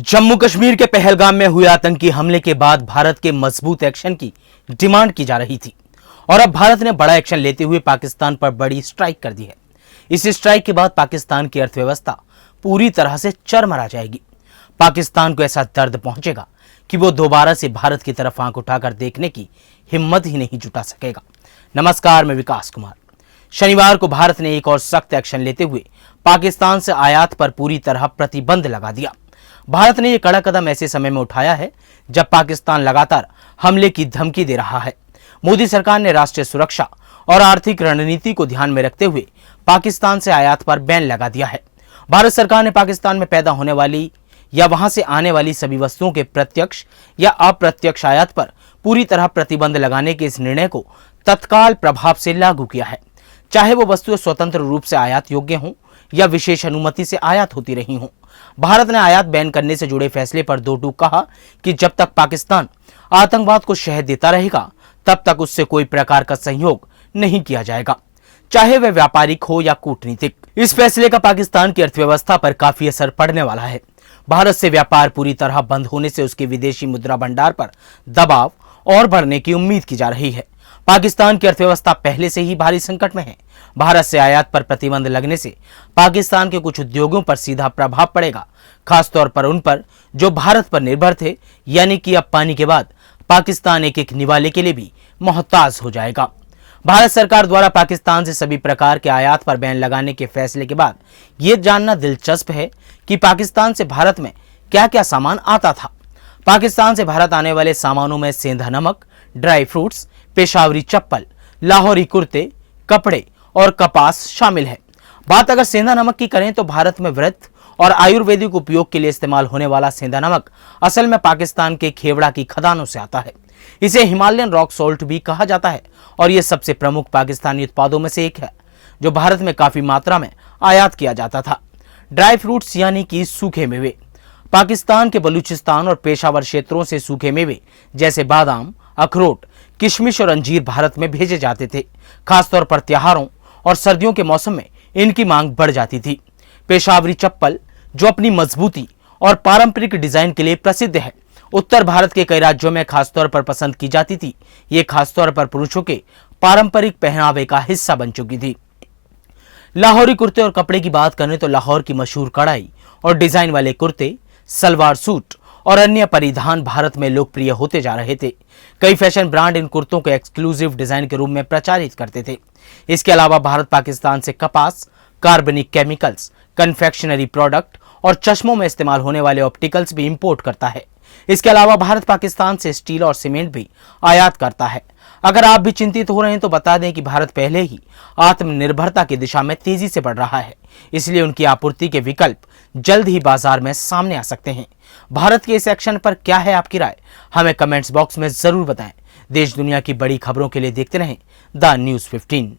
जम्मू कश्मीर के पहलगाम में हुए आतंकी हमले के बाद भारत के मजबूत एक्शन की डिमांड की जा रही थी और अब भारत ने बड़ा एक्शन लेते हुए पाकिस्तान पर बड़ी स्ट्राइक कर दी है। इस स्ट्राइक के बाद पाकिस्तान की अर्थव्यवस्था पूरी तरह से चरमरा जाएगी। पाकिस्तान को ऐसा दर्द पहुंचेगा कि वो दोबारा से भारत की तरफ आंख उठाकर देखने की हिम्मत ही नहीं जुटा सकेगा। नमस्कार, मैं विकास कुमार। शनिवार को भारत ने एक और सख्त एक्शन लेते हुए पाकिस्तान से आयात पर पूरी तरह प्रतिबंध लगा दिया। भारत ने यह कड़ा कदम ऐसे समय में उठाया है जब पाकिस्तान लगातार हमले की धमकी दे रहा है। मोदी सरकार ने राष्ट्रीय सुरक्षा और आर्थिक रणनीति को ध्यान में रखते हुए पाकिस्तान से आयात पर बैन लगा दिया है। भारत सरकार ने पाकिस्तान में पैदा होने वाली या वहां से आने वाली सभी वस्तुओं के प्रत्यक्ष या अप्रत्यक्ष आयात पर पूरी तरह प्रतिबंध लगाने के इस निर्णय को तत्काल प्रभाव से लागू किया है, चाहे वो वस्तुएं स्वतंत्र रूप से आयात योग्य हों या विशेष अनुमति से आयात होती रही हों। भारत ने आयात बैन करने से जुड़े फैसले पर दो टूक कहा कि जब तक पाकिस्तान आतंकवाद को शह देता रहेगा तब तक उससे कोई प्रकार का सहयोग नहीं किया जाएगा, चाहे वह व्यापारिक हो या कूटनीतिक। इस फैसले का पाकिस्तान की अर्थव्यवस्था पर काफी असर पड़ने वाला है। भारत से व्यापार पूरी तरह बंद होने से उसके विदेशी मुद्रा भंडार पर दबाव और बढ़ने की उम्मीद की जा रही है। पाकिस्तान की अर्थव्यवस्था पहले से ही भारी संकट में है। भारत से आयात पर प्रतिबंध लगने से पाकिस्तान के कुछ उद्योगों पर सीधा प्रभाव पड़ेगा, खासतौर पर उन पर जो भारत पर निर्भर थे, यानी कि अब पानी के बाद पाकिस्तान एक एक निवाले के लिए भी मोहताज हो जाएगा। भारत सरकार द्वारा पाकिस्तान से सभी प्रकार के आयात पर बैन लगाने के फैसले के बाद यह जानना दिलचस्प है कि पाकिस्तान से भारत में क्या क्या सामान आता था। पाकिस्तान से भारत आने वाले सामानों में सेंधा नमक, ड्राई फ्रूट्स, पेशावरी चप्पल, लाहौरी कुर्ते, कपड़े और कपास शामिल है। बात अगर सेंधा नमक की करें तो भारत में व्रत और आयुर्वेदिक उपयोग के लिए इस्तेमाल होने वाला सेंधा नमक असल में पाकिस्तान के खेवड़ा की खदानों से आता है। इसे हिमालयन रॉक सॉल्ट भी कहा जाता है और यह सबसे प्रमुख पाकिस्तानी उत्पादों में से एक है जो भारत में काफी मात्रा में आयात किया जाता था। ड्राई फ्रूट्स यानी कि सूखे मेवे, पाकिस्तान के बलूचिस्तान और पेशावर क्षेत्रों से सूखे मेवे जैसे बादाम, अखरोट, किशमिश और अंजीर भारत में भेजे जाते थे। खासतौर पर त्योहारों और सर्दियों के मौसम में इनकी मांग बढ़ जाती थी। पेशावरी चप्पल जो अपनी मजबूती और पारंपरिक डिजाइन के लिए प्रसिद्ध है, उत्तर भारत के कई राज्यों में खासतौर पर पसंद की जाती थी। ये खासतौर पर पुरुषों के पारंपरिक पहनावे का हिस्सा बन चुकी थी। लाहौरी कुर्ते और कपड़े की बात करें तो लाहौर की मशहूर कढ़ाई और डिजाइन वाले कुर्ते, सलवार सूट और अन्य परिधान भारत में लोकप्रिय होते जा रहे थे। कई फैशन ब्रांड इन कुर्तों को एक्सक्लूसिव डिजाइन के रूप में प्रचारित करते थे। इसके अलावा भारत पाकिस्तान से कपास, कार्बनिक केमिकल्स, कन्फेक्शनरी प्रोडक्ट और चश्मों में इस्तेमाल होने वाले ऑप्टिकल्स भी इंपोर्ट करता है। इसके अलावा भारत पाकिस्तान से स्टील और सीमेंट भी आयात करता है। अगर आप भी चिंतित हो रहे हैं तो बता दें कि भारत पहले ही आत्मनिर्भरता की दिशा में तेजी से बढ़ रहा है, इसलिए उनकी आपूर्ति के विकल्प जल्द ही बाजार में सामने आ सकते हैं। भारत के इस एक्शन पर क्या है आपकी राय, हमें कमेंट्स बॉक्स में जरूर बताएं। देश दुनिया की बड़ी खबरों के लिए देखते रहें द न्यूज़ 15।